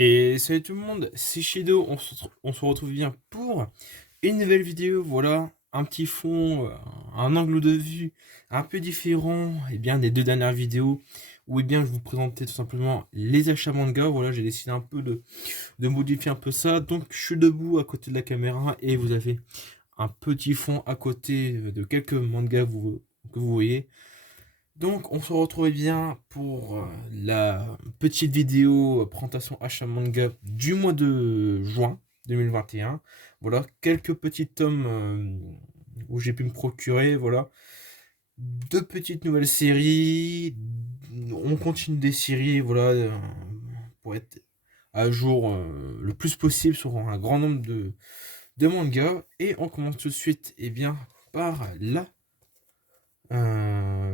Et salut tout le monde, c'est Shido, on se retrouve bien pour une nouvelle vidéo, voilà, un petit fond, un angle de vue un peu différent, bien des deux dernières vidéos, où bien je vous présentais tout simplement les achats manga, voilà, j'ai décidé un peu de modifier un peu ça, donc je suis debout à côté de la caméra, et vous avez un petit fond à côté de quelques mangas que vous voyez. Donc, on se retrouve bien pour la petite vidéo présentation achat manga du mois de juin 2021. Voilà, quelques petits tomes où j'ai pu me procurer. Voilà, deux petites nouvelles séries. On continue des séries, voilà, pour être à jour le plus possible sur un grand nombre de mangas. Et on commence tout de suite, bien, par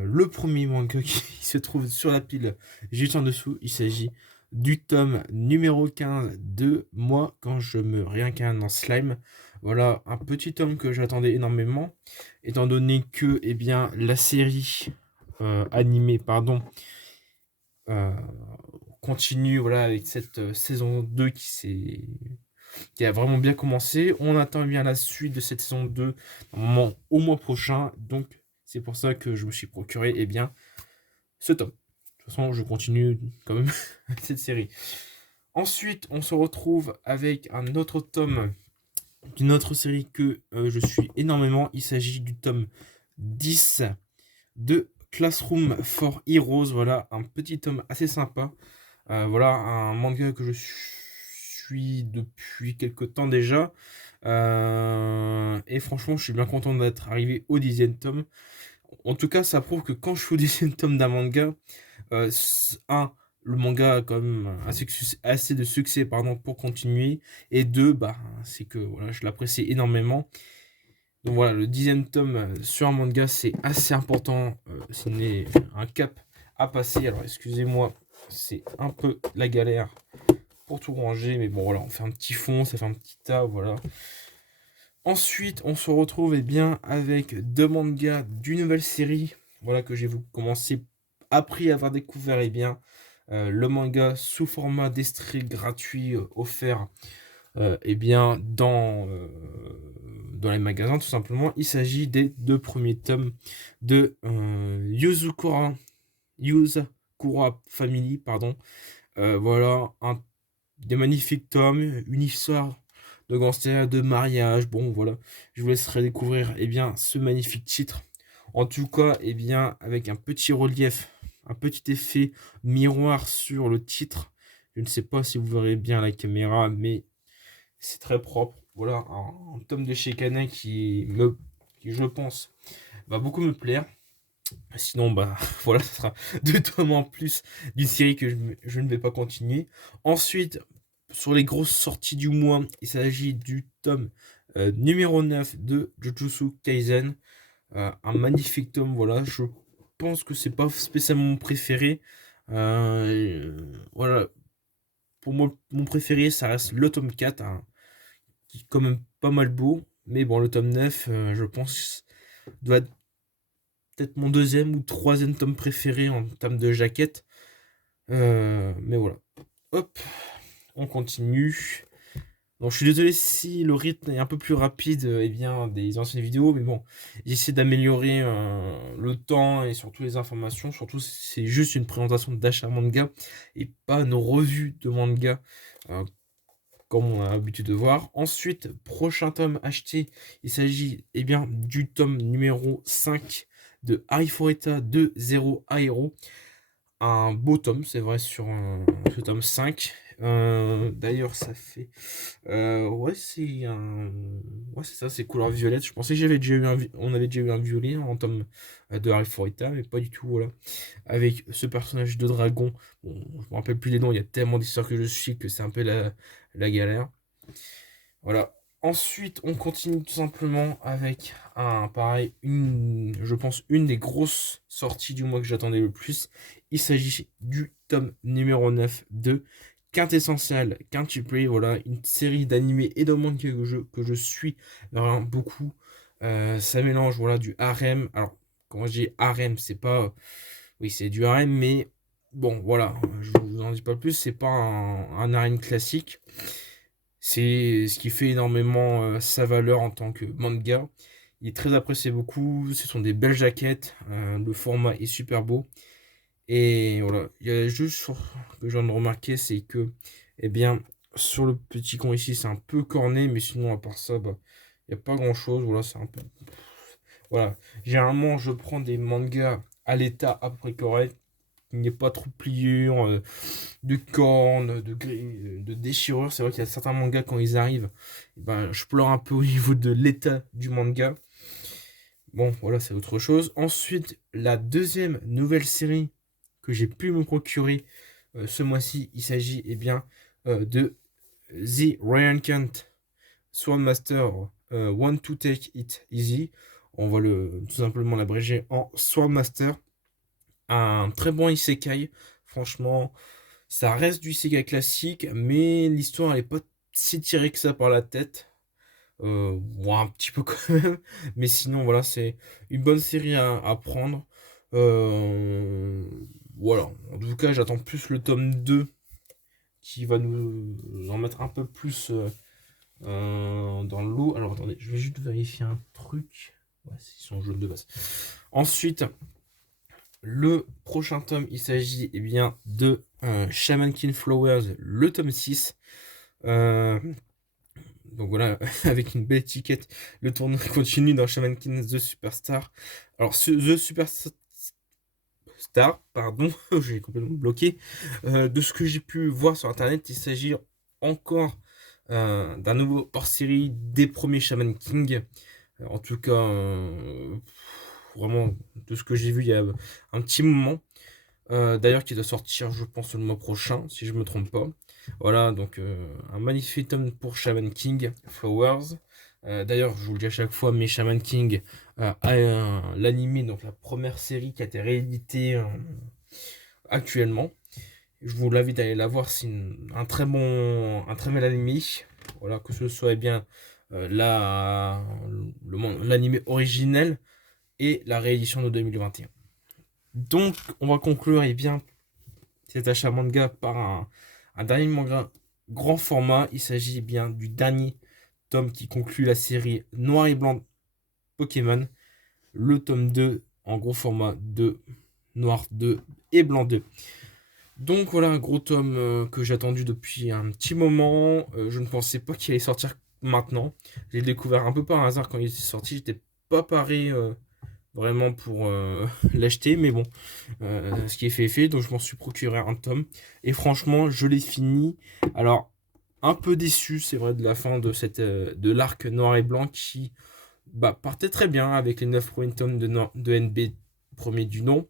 le premier manga qui se trouve sur la pile juste en dessous. Il s'agit du tome numéro 15 de Moi quand je me réincarne en slime. Voilà un petit tome que j'attendais énormément, étant donné que bien, la série animée euh, continue, voilà, avec cette saison 2 qui a vraiment bien commencé. On attend bien la suite de cette saison 2 normalement au mois prochain. Donc c'est pour ça que je me suis procuré bien ce tome. De toute façon, je continue quand même cette série. Ensuite, on se retrouve avec un autre tome d'une autre série que je suis énormément. Il s'agit du tome 10 de Classroom for Heroes. Voilà, un petit tome assez sympa. Voilà, un manga que je suis depuis quelques temps déjà. Et franchement, je suis bien content d'être arrivé au 10e tome. En tout cas, ça prouve que quand je suis au 10e tome d'un manga, un, le manga a quand même assez de succès pour continuer. Et deux, bah, c'est que voilà, je l'apprécie énormément. Donc voilà, le 10e tome sur un manga, c'est assez important. Ce n'est un cap à passer. Alors excusez-moi, c'est un peu la galère pour tout ranger. Mais bon, voilà, on fait un petit fond, ça fait un petit tas, voilà. Ensuite, on se retrouve bien avec deux mangas d'une nouvelle série. Voilà que j'ai commencé après avoir découvert bien le manga sous format d'extrait gratuit offert bien dans les magasins tout simplement. Il s'agit des deux premiers tomes de Yuzakura Family, pardon. Voilà, des magnifiques tomes, une histoire de gangster, de mariage. Bon, voilà, je vous laisserai découvrir bien ce magnifique titre. En tout cas, bien, avec un petit relief, un petit effet miroir sur le titre. Je ne sais pas si vous verrez bien la caméra, mais c'est très propre. Voilà, un tome de chez Canet qui, je pense, va beaucoup me plaire. Sinon, bah voilà, ce sera deux tomes en plus d'une série que je ne vais pas continuer. Ensuite, sur les grosses sorties du mois, il s'agit du tome numéro 9 de Jujutsu Kaisen. Un magnifique tome, voilà. Je pense que c'est pas spécialement mon préféré. Voilà, pour moi, mon préféré, ça reste le tome 4, hein, qui est quand même pas mal beau. Mais bon, le tome 9, je pense, doit être peut-être mon deuxième ou troisième tome préféré en termes de jaquette. Mais voilà. Hop, on continue. Donc je suis désolé si le rythme est un peu plus rapide bien, des anciennes vidéos, mais bon, j'essaie d'améliorer le temps et surtout les informations. Surtout, c'est juste une présentation d'achat manga et pas une revue de manga euh, comme on a l'habitude de voir. Ensuite, prochain tome acheté, il s'agit bien du tome numéro 5 de Harry Fureta de Zero à Hero. Un beau tome, c'est vrai, sur ce tome 5. D'ailleurs, ça fait. Ouais, c'est un. Ouais, c'est ça, c'est couleur violette. Je pensais que on avait déjà eu un violet en tome de Harry Fureta, mais pas du tout, voilà. Avec ce personnage de dragon. Bon, je me rappelle plus les noms, il y a tellement d'histoires que je suis que c'est un peu la galère. Voilà. Ensuite, on continue tout simplement avec pareil, je pense, une des grosses sorties du mois que j'attendais le plus. Il s'agit du tome numéro 9 de Quintessential Quintuple. Voilà, une série d'animés et de mangas que je suis vraiment beaucoup. Ça mélange, voilà, du harem. Alors, quand je dis harem, c'est pas. Oui, c'est du harem, mais bon, voilà, je vous en dis pas plus, c'est pas un harem classique. C'est ce qui fait énormément sa valeur en tant que manga. Il est très apprécié beaucoup, ce sont des belles jaquettes, le format est super beau. Et voilà, il y a juste que je viens de remarquer, c'est que, eh bien, sur le petit con ici, c'est un peu corné, mais sinon, à part ça, bah, il n'y a pas grand-chose. Voilà, c'est un peu. Voilà, généralement, je prends des mangas à l'état à peu près correct. Il n'y a pas trop de pliure, de cornes, de déchirures. C'est vrai qu'il y a certains mangas, quand ils arrivent, eh ben, je pleure un peu au niveau de l'état du manga. Bon, voilà, c'est autre chose. Ensuite, la deuxième nouvelle série que j'ai pu me procurer ce mois-ci, il s'agit de The Reincarnate Swordmaster Want to Take It Easy. On va tout simplement l'abréger en Swordmaster. Un très bon isekai. Franchement, ça reste du isekai classique, mais l'histoire elle est pas si tirée que ça par la tête. Bon, un petit peu quand même. Mais sinon, voilà, c'est une bonne série à prendre. Euh, voilà. En tout cas, j'attends plus le tome 2 qui va nous en mettre un peu plus dans le lot. Alors, attendez, je vais juste vérifier un truc. Ouais, ils sont jaunes de base. Ensuite, le prochain tome, il s'agit de Shaman King Flowers, le tome 6. Donc voilà, avec une belle étiquette, le tournoi continue dans Shaman King The Superstar. Alors, The Superstar, pardon, j'ai complètement bloqué. De ce que j'ai pu voir sur internet, il s'agit encore d'un nouveau hors-série des premiers Shaman King. En tout cas, vraiment, de ce que j'ai vu il y a un petit moment. D'ailleurs, qui doit sortir, je pense, le mois prochain, si je me trompe pas. Voilà, donc un magnifique tome pour Shaman King, Flowers. D'ailleurs, je vous le dis à chaque fois, mais Shaman King l'anime, donc la première série qui a été rééditée actuellement. Je vous l'invite à aller la voir, c'est un très bel anime. Voilà, que ce soit l'anime originel et la réédition de 2021. Donc, on va conclure cet achat manga par un dernier manga grand format. Il s'agit du dernier tome qui conclut la série Noir et Blanc Pokémon. Le tome 2 en gros format de Noir 2 et Blanc 2. Donc voilà un gros tome que j'ai attendu depuis un petit moment. Je ne pensais pas qu'il allait sortir maintenant. J'ai découvert un peu par hasard quand il était sorti. J'étais pas paré vraiment pour l'acheter, mais bon, ce qui est fait est fait, donc je m'en suis procuré un tome, et franchement, je l'ai fini. Alors, un peu déçu, c'est vrai, de la fin de l'arc noir et blanc qui partait très bien avec les 9 premiers tomes de NB premier du nom.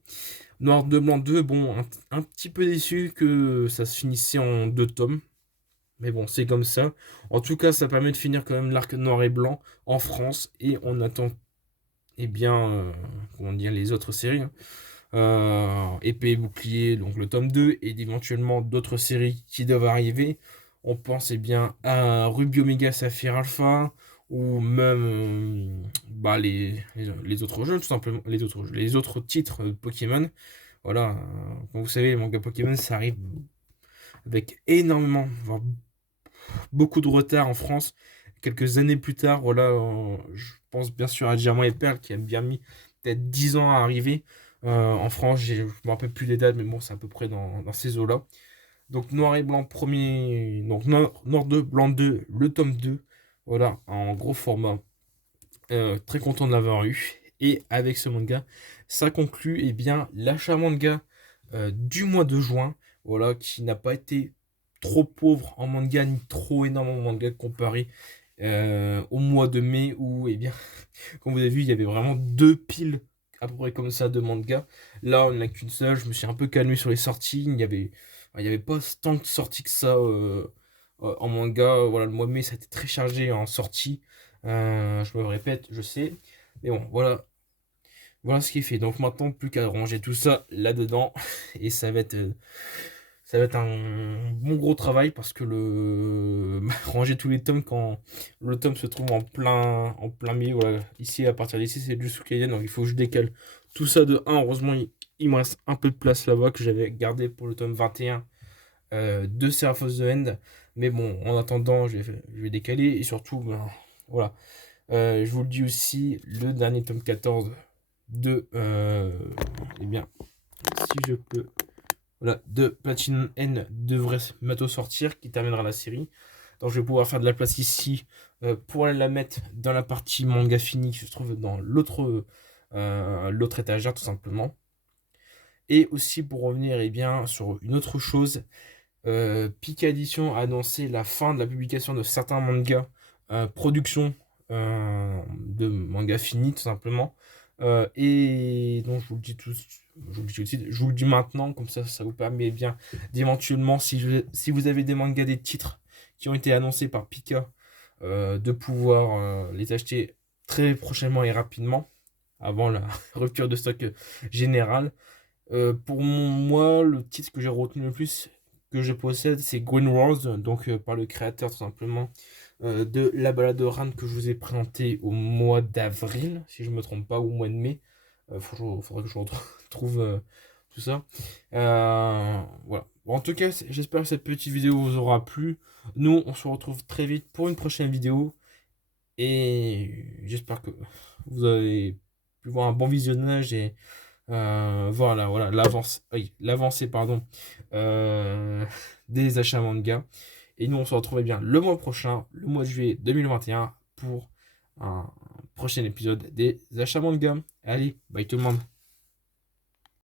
Noir 2, blanc 2, bon, un petit peu déçu que ça se finissait en 2 tomes. Mais bon, c'est comme ça. En tout cas, ça permet de finir quand même l'arc noir et blanc en France. Et on attend comment dire, les autres séries. Épée et bouclier, donc le tome 2, et éventuellement d'autres séries qui doivent arriver. On pense à Ruby Omega Saphir Alpha, ou même les autres jeux, tout simplement, les autres titres de Pokémon. Voilà, comme vous savez, les mangas Pokémon, ça arrive avec énormément, voire beaucoup de retard en France. Quelques années plus tard, voilà, je pense bien sûr à Diamant et Perle qui a bien mis peut-être 10 ans à arriver. En France, je ne me rappelle plus les dates, mais bon, c'est à peu près dans ces eaux-là. Donc Noir et Blanc premier, donc Noir 2, Blanc 2, le tome 2, voilà, en gros format. Très content de l'avoir eu. Et avec ce manga, ça conclut l'achat manga du mois de juin, voilà, qui n'a pas été trop pauvre en manga, ni trop énorme en manga comparé au mois de mai où, comme vous avez vu, il y avait vraiment 2 piles à peu près comme ça de manga. Là, on n'a qu'une seule. Je me suis un peu calmé sur les sorties. Il y avait pas tant de sorties que ça en manga. Voilà, le mois de mai, ça a été très chargé en sorties. Je me répète, je sais. Mais bon, voilà ce qui est fait. Donc maintenant, plus qu'à ranger tout ça là-dedans. Et ça va être un bon gros travail parce que ranger tous les tomes quand le tome se trouve en plein milieu. Voilà. Ici, à partir d'ici, c'est du Sukaiden, donc il faut que je décale tout ça de 1. Heureusement, il me reste un peu de place là-bas que j'avais gardé pour le tome 21 de Seraph of the End. Mais bon, en attendant, je vais décaler. Et surtout, ben, voilà. Je vous le dis aussi, le dernier tome 14 de... eh bien, si je peux... Voilà, de Platinum N devrait bientôt sortir, qui terminera la série. Donc je vais pouvoir faire de la place ici pour aller la mettre dans la partie manga fini qui se trouve dans l'autre étagère tout simplement. Et aussi pour revenir bien, sur une autre chose, Pika Edition a annoncé la fin de la publication de certains mangas, production de mangas finis tout simplement. Et donc je vous le dis je vous le dis maintenant, comme ça vous permet bien d'éventuellement, si vous avez des mangas, des titres qui ont été annoncés par Pika, de pouvoir les acheter très prochainement et rapidement, avant la rupture de stock générale. Pour moi, le titre que j'ai retenu le plus, que je possède, c'est Green Rose, donc par le créateur tout simplement de La Balade de Ran que je vous ai présenté au mois d'avril, si je ne me trompe pas, ou au mois de mai. Faudrait que je retrouve tout ça. Voilà. Bon, en tout cas, j'espère que cette petite vidéo vous aura plu. Nous, on se retrouve très vite pour une prochaine vidéo. Et j'espère que vous avez pu voir un bon visionnage et voilà, l'avancée, pardon, euh, des achats manga. Et nous, on se retrouve bien le mois prochain, le mois de juillet 2021, pour un prochain épisode des achats manga. Allez, bye tout le monde.